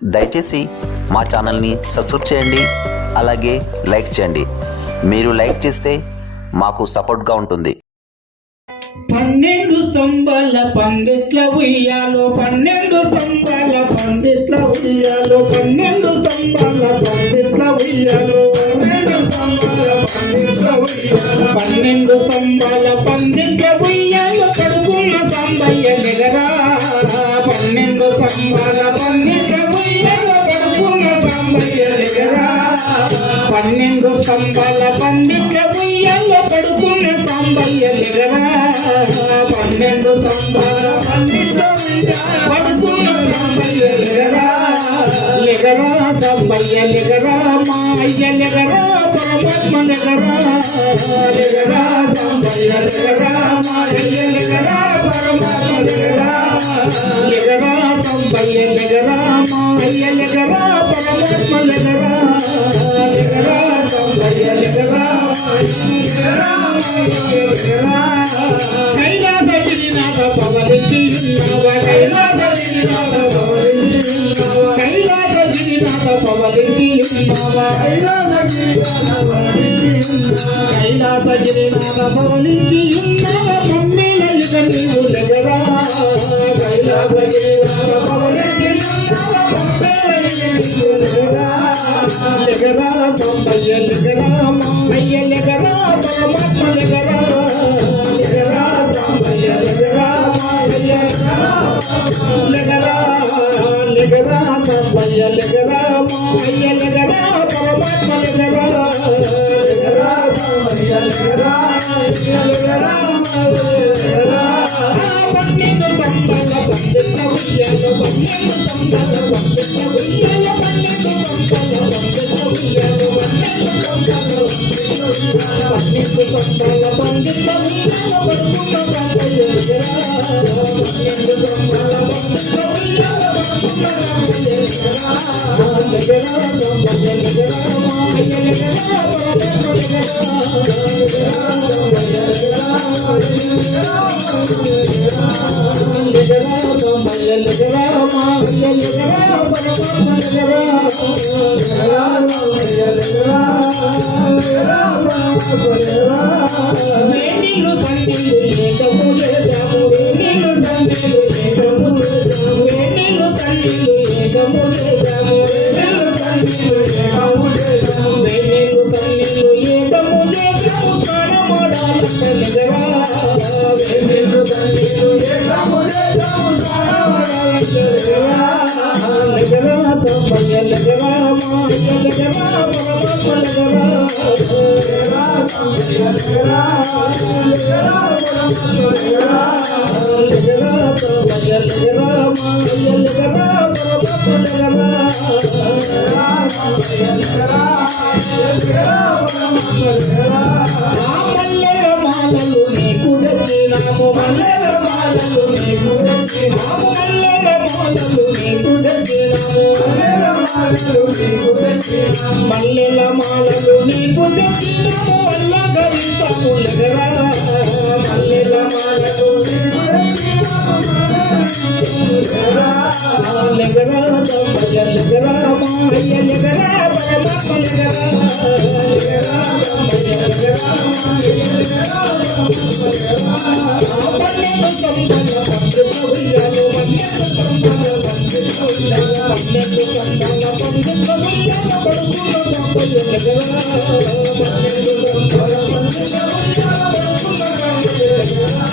దయచేసి మా ఛానల్ని సబ్స్క్రైబ్ చేయండి, అలాగే లైక్ చేయండి. మీరు లైక్ చేస్తే మాకు సపోర్ట్గా ఉంటుంది. 12 స్తంభాల పందిట్ల ఉయ్యాలో 12 స్తంభాల పందిట్ల ఉయ్యాలో 12 స్తంభాల పందిట్ల ఉయ్యాలో 12 స్తంభాల పందిట్ల ఉయ్యాలో 12 స్తంభాల పందిట్ల ఉయ్యాలో కడుపున సాంబయ్య లెగరా 12 స్తంభాల పందిట్ల ఉయ్యాలో కడుపున సాంబయ్య లెగరా 12 స్తంభాల పందిట్ల ఉయ్యాలో కడుపున సాంబయ్య లెగరా 12 స్తంభాల పందిట్ల కడుపున సాంబయ్య లెగరా లెగరా సాంబయ్య లెగరా మాయ్య లెగరా పరమాత్మ లెగరా లెగరా సాంబయ్య లెగరా మాయ్య లెగరా పరమాత్మ లెగరా లెగరా సాంబయ్య లెగరా మాయ్య లెగరా పరమాత్మ లెగరా లెగరా సాంబయ్య లెగరా కైలాసగిరినాథ పవలించియున్నావ కైలాసగిరినాథ పవలించియున్నావ కైలాసగిరినాథ పవలించియున్నావ మమ్మీల ఇక నీవు లెగరా కైలాసగిరినాథ పవలించియున్నావ మమ్మీల ఇక నీవు లెగరా లెగరా సాంబయ్య లెగరా మాయ్య లెగరా పరమాత్మ లెగరా లెగరా సాంబయ్య లెగరా మాయ్య లెగరా లెగరా సాంబయ్య లెగరా మాయ్య లెగరా పరమాత్మ లెగరా లెగరా సాంబయ్య లెగరా లెగరా లెగరా 12 స్తంభాల పందిట్ల ఉయ్యాలో 12 స్తంభాల పందిట్ల ఉయ్యాలో 12 స్తంభాల పందిట్ల ఉయ్యాలో 12 స్తంభాల పందిట్ల ఉయ్యాలో కడుపున సాంబయ్య లెగరా 12 స్తంభాల పందిట్ల ఉయ్యాలో కడుపున సాంబయ్య లెగరా లెగరా సాంబయ్య లెగరా మాయ్య లెగరా పరమాత్మ లెగరా లెగరా సాంబయ్య లెగరా లెగరా సాంబయ్య లెగరా మాయ్య లెగరా పరమాత్మ లెగరా లెగరా సాంబయ్య లెగరా లెగరా పరమాత్మ లెగరా వేణీలు సంధిలు ఏకము చేశాము వేణీలు సంధిలు ఏకము చేశాము వేణీలు సంధిలు ఏకము చేశాము వేణీలు సంధిలు ఏకము చేశాము వేణీలు సంధిలు ఏకము చేశాము ప్రాణమోడాలంట లెగరా వేణీలు సంధిలు ఏకము చేశాము ప్రాణమోడాలంట లెగరా లెగరా సాంబయ్య లెగరా మాయ్య లెగరా పరమాత్మ లెగరా లెగరా సాంబయ్య లెగరా లెగరా పరమాత్మ లెగరా లెగరా సాంబయ్య లెగరా మాయ్య లెగరా పరమాత్మ లెగరా లెగరా సాంబయ్య లెగరా లెగరా పరమాత్మ లెగరా మల్లెల మాలలు నీకు తెచ్చినాము మల్లెల మాలలు నీకు తెచ్చినాము మల్లెల మాలలు నీకు తెచ్చినాము మల్లెల మాలలు నీకు తెచ్చినాము మల్లెల మాలలు నీకు తెచ్చినాము అల్లగరిస్తాము లెగరా మల్లెల మాలలు నీకు తెచ్చినాము లెగరా లెగరా సాంబయ్య లెగరా మాయ్య లెగరా పరమాత్మ లెగరా లెగరా సాంబయ్య లెగరా మాయ్య లెగరా పరమాత్మ లెగరా 12 స్తంభాల పందిట్ల ఉయ్యాలో 12 స్తంభాల పందిట్ల ఉయ్యాలో 12 స్తంభాల పందిట్ల ఉయ్యాలో కడుపున సాంబయ్య లెగరా 12 స్తంభాల పందిట్ల ఉయ్యాలో కడుపున సాంబయ్య లెగరా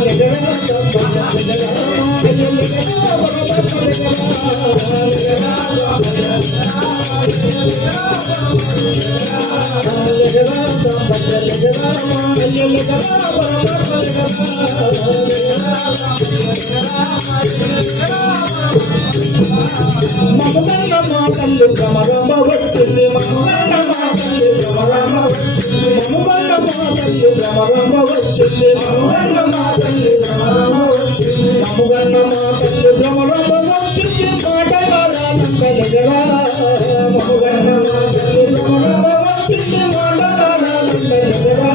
లెగరా సాంబయ్య లెగరా మాయ్య లెగరా పరమాత్మ లెగరా లెగరా సాంబయ్య లెగరా సాంబయ్య లెగరా మాయ్య లెగరా పరమాత్మ లెగరా మమగన్న మాటలు భ్రమరాంబ వచ్చింది మమగన్న మాటలు భ్రమరాంబ వచ్చింది మమగన్న మాటలు భ్రమరాంబ వచ్చింది మమగన్న మాటలు భ్రమరాంబ వచ్చింది మమగన్న మాటలు భ్రమరాంబ వచ్చింది మాటలాడానంత లెగరా మమగన్న మాటలు భ్రమరాంబ వచ్చింది మాటలాడానంత లెగరా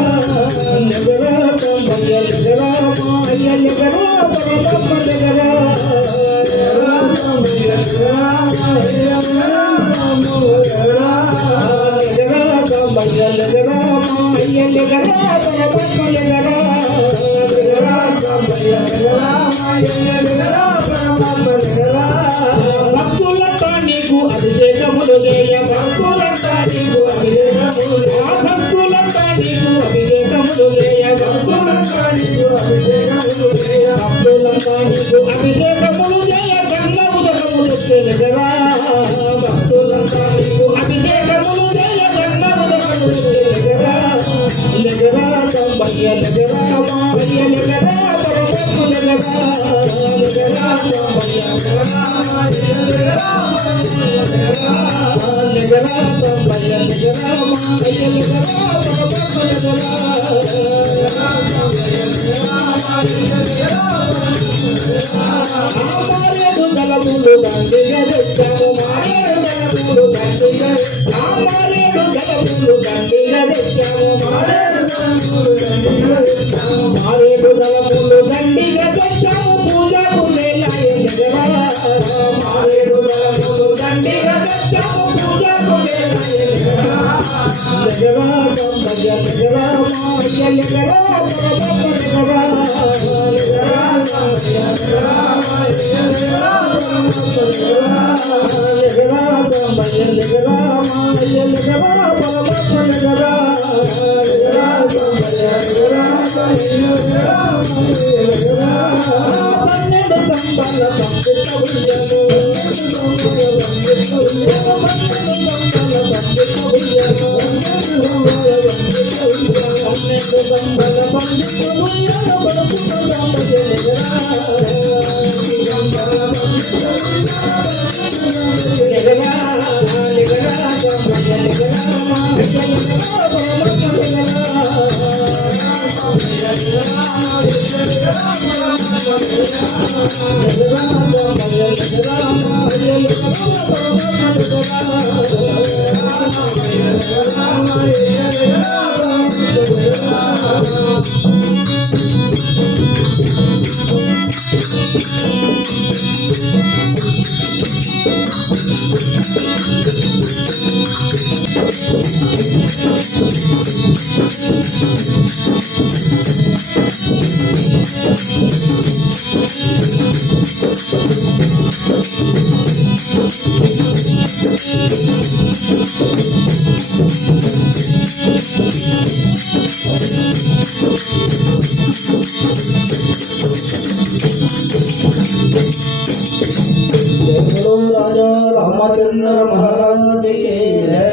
లెగరా సాంబయ్య లెగరా మాయ్య లెగరా పరమాత్మ లెగరా భక్తులంతా నీకు అభిషేకములు చేయ భక్తులంతా నీకు అభిషేకములు భక్తులంతా నీకు అభిషేకములు చేయ భక్తులంతా నీకు అభిషేకములు చేయ భక్తులంతా నీకు అభిషేకములు చేయ గంగా ఉదకములు చెలగరా భక్తులంతా నీకు అభిషేకములు చేయ గంగా ఉదకములు చెలగరా లగరా కంబయ్య లగరా మాయ లగరా పరమకు లగరా లగరా కంబయ్య లగరా మాయ లగరా లగరా కంబయ్య లగరా మాయ లగరా పరమకు లగరా లగరా కంబయ్య లగరా మాయ లగరా మారేడు గలములు దండిగా తెచ్చాము మారేడు గలములు దండిగా మారేడు గలములు దండిగా తెచ్చాము మారేడు గలములు దండిగా తెచ్చాము పూజకు లేలాయ జగరా మారేడు గలములు దండిగా తెచ్చాము పూజకు లేలాయ జగరా జగరా కంబయ్య జగరా మాయ జగరా పరమకు జగరా జగరా కంబయ్య జగరా మాయ జగరా పరమకు జగరా జగరా కంబయ్య జగరా మాయ జగరా పరమకు జగరా జగరా కంబయ్య జగరా మాయ జగరా జగరా పన్నెండు సంబల పంపిత ఉయ్యను राजा रामचंद्र महाराज के